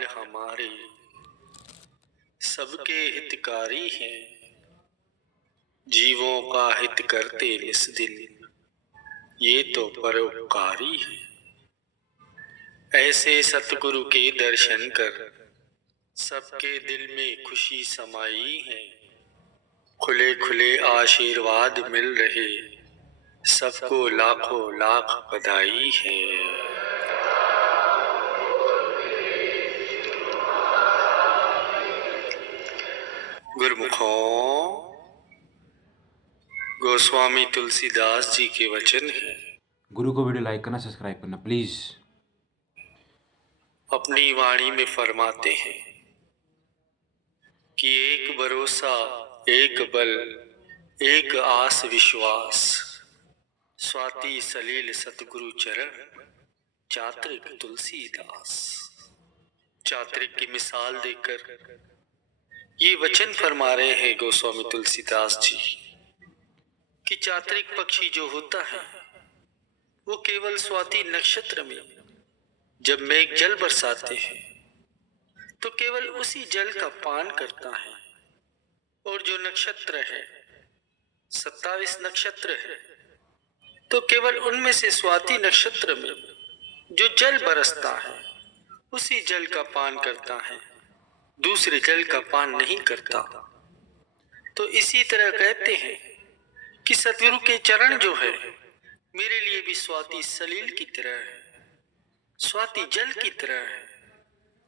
दयाल हमारे सबके हितकारी हैं, जीवों का हित करते निस्दिन ये तो परोपकारी है। ऐसे सतगुरु के दर्शन कर सबके दिल में खुशी समाई है, खुले खुले आशीर्वाद मिल रहे सबको लाखों लाख बधाई है। गुरुमुखों, गोस्वामी तुलसीदास जी के वचन हैं। गुरु को वीडियो लाइक करना, सब्सक्राइब करना प्लीज। अपनी वाणी में फरमाते हैं कि एक भरोसा, एक बल, एक आस विश्वास, स्वाति सलील सतगुरु चरण, चात्रिक तुलसीदास। चात्रिक की मिसाल देकर ये वचन फरमा रहे हैं गोस्वामी तुलसीदास जी कि चात्रिक पक्षी जो होता है वो केवल स्वाति नक्षत्र में जब मेघ जल बरसाते हैं तो केवल उसी जल का पान करता है, और जो नक्षत्र है 27 नक्षत्र है तो केवल उनमें से स्वाति नक्षत्र में जो जल बरसता है उसी जल का पान करता है, दूसरे जल का पान नहीं करता। तो इसी तरह कहते हैं कि सतगुरु के चरण जो है मेरे लिए भी स्वाति सलील की तरह है, स्वाति जल की तरह है,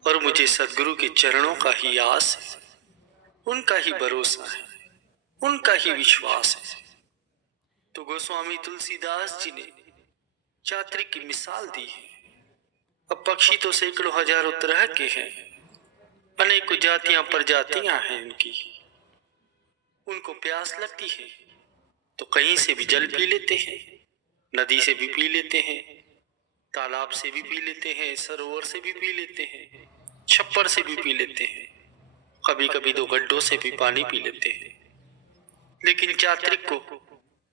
और मुझे सतगुरु के चरणों का ही आस है, उनका ही भरोसा है, उनका ही विश्वास है। तो गोस्वामी तुलसीदास जी ने चात्रिक की मिसाल दी है। अब पक्षी तो सैकड़ों हजारों तरह के हैं, अनेकों जातियां प्रजातियां हैं उनकी। उनको प्यास लगती है तो कहीं से भी जल पी लेते हैं, नदी से भी पी लेते हैं, तालाब से भी पी लेते हैं, सरोवर से भी पी लेते हैं, छप्पर से भी पी लेते हैं, कभी कभी दो गड्ढों से भी पानी पी लेते हैं। लेकिन चात्रिक को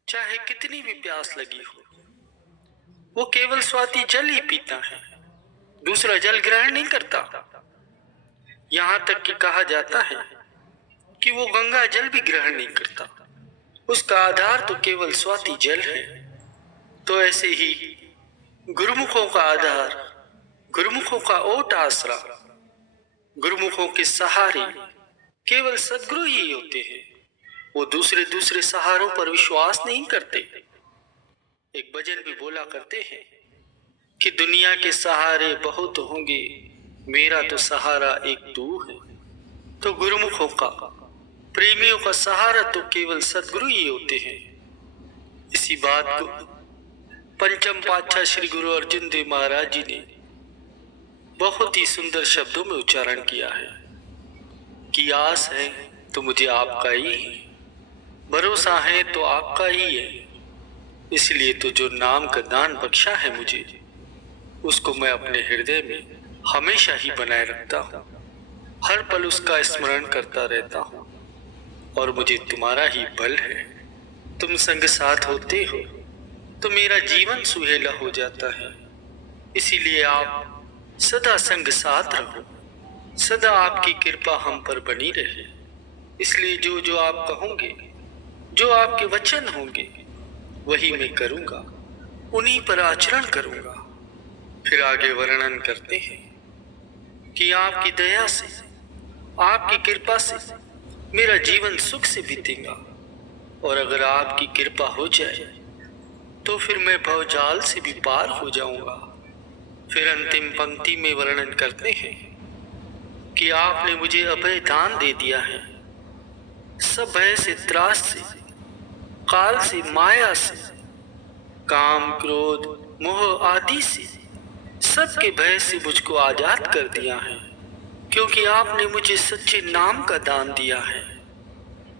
चाहे कितनी भी प्यास लगी हो वो केवल स्वाति जल ही पीता है, दूसरा जल ग्रहण नहीं करता। यहाँ तक कि कहा जाता है कि वो गंगा जल भी ग्रहण नहीं करता, उसका आधार तो केवल स्वाति जल है। तो ऐसे ही गुरुमुखों का आधार, गुरुमुखों का ओट आसरा, गुरुमुखों के सहारे केवल सद्गुरु ही होते हैं। वो दूसरे दूसरे सहारों पर विश्वास नहीं करते। एक भजन भी बोला करते हैं कि दुनिया के सहारे बहुत होंगे, मेरा तो सहारा एक तू है। तो गुरुमुखों का, प्रेमियों का सहारा तो केवल सद्गुरु ही होते हैं। इसी बात को पंचम पातशाह श्री गुरु अर्जुन देव महाराज जी ने बहुत ही सुंदर शब्दों में उच्चारण किया है कि आस है तो मुझे आपका ही है, भरोसा है तो आपका ही है, इसलिए तो जो नाम का दान बख्शा है मुझे, उसको मैं अपने हृदय में हमेशा ही बनाए रखता हूँ, हर पल उसका स्मरण करता रहता हूँ। और मुझे तुम्हारा ही बल है, तुम संग साथ होते हो तो मेरा जीवन सुहेला हो जाता है। इसीलिए आप सदा संग साथ रहो, सदा आपकी कृपा हम पर बनी रहे। इसलिए जो जो आप कहोगे, जो आपके वचन होंगे वही मैं करूंगा, उन्हीं पर आचरण करूंगा। फिर आगे वर्णन करते हैं कि आपकी दया से, आपकी कृपा से मेरा जीवन सुख से बीतेगा, और अगर आपकी कृपा हो जाए तो फिर मैं भवजाल से भी पार हो जाऊंगा। फिर अंतिम पंक्ति में वर्णन करते हैं कि आपने मुझे अभय दान दे दिया है, सब भय से, त्रास से, काल से, माया से, काम क्रोध मोह आदि से, सबके भय से मुझको आजाद कर दिया है, क्योंकि आपने मुझे सच्चे नाम का दान दिया है।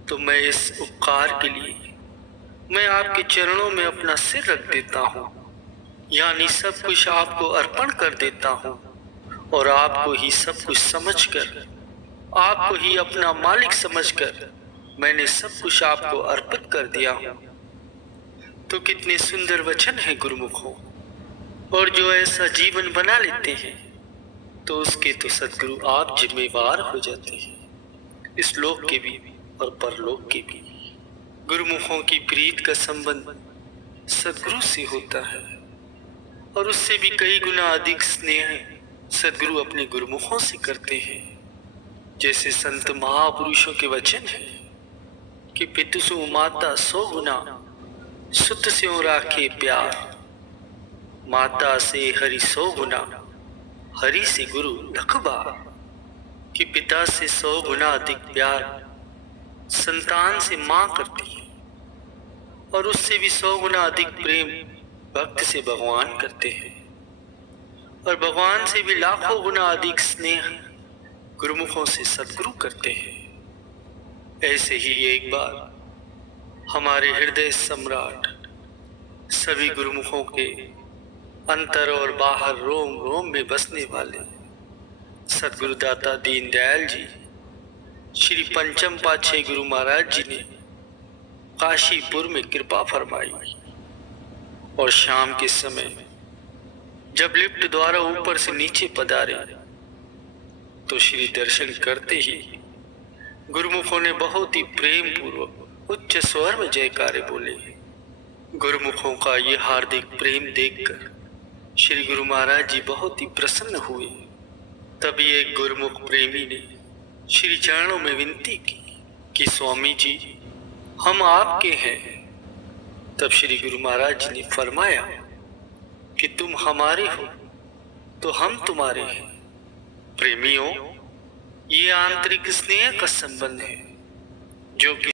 तो मैं इस उपकार के लिए मैं आपके चरणों में अपना सिर रख देता हूँ, यानी सब कुछ आपको अर्पण कर देता हूँ, और आपको ही सब कुछ समझकर, आपको ही अपना मालिक समझकर मैंने सब कुछ आपको अर्पित कर दिया हूँ। तो कितने सुंदर वचन हैं गुरुमुखों। और जो ऐसा जीवन बना लेते हैं तो उसके तो सदगुरु आप जिम्मेवार हो जाते हैं, इस लोक के भी और परलोक के भी। गुरुमुखों की प्रीत का संबंध सदगुरु से होता है और उससे भी कई गुना अधिक स्नेह सदगुरु अपने गुरुमुखों से करते हैं। जैसे संत महापुरुषों के वचन है कि पितु सु माता 100 गुना सुत स्यों राखे प्यार, माता से हरि 100 गुना हरि से गुरु लख बार। कि पिता से 100 गुना अधिक प्यार संतान से मां करती है और उससे भी 100 गुना अधिक प्रेम भक्त से भगवान करते हैं और भगवान से भी लाखों गुना अधिक स्नेह गुरुमुखों से सदगुरु करते हैं। ऐसे ही एक बार हमारे हृदय सम्राट सभी गुरुमुखों के अंतर और बाहर रोम रोम में बसने वाले सदगुरुदाता दीनदयाल जी श्री पंचम पातशाही गुरु महाराज जी ने काशीपुर में कृपा फरमाई और शाम के समय जब लिफ्ट द्वारा ऊपर से नीचे पधारे तो श्री दर्शन करते ही गुरुमुखों ने बहुत ही प्रेम पूर्वक उच्च स्वर में जयकारे बोले। गुरुमुखों का ये हार्दिक प्रेम देखकर श्री गुरु महाराज जी बहुत ही प्रसन्न हुए। तभी एक गुरुमुख प्रेमी ने श्री चरणों में विनती की कि स्वामी जी हम आपके हैं। तब श्री गुरु महाराज जी ने फरमाया कि तुम हमारे हो तो हम तुम्हारे हैं। प्रेमियों, ये आंतरिक स्नेह का संबंध है जो कि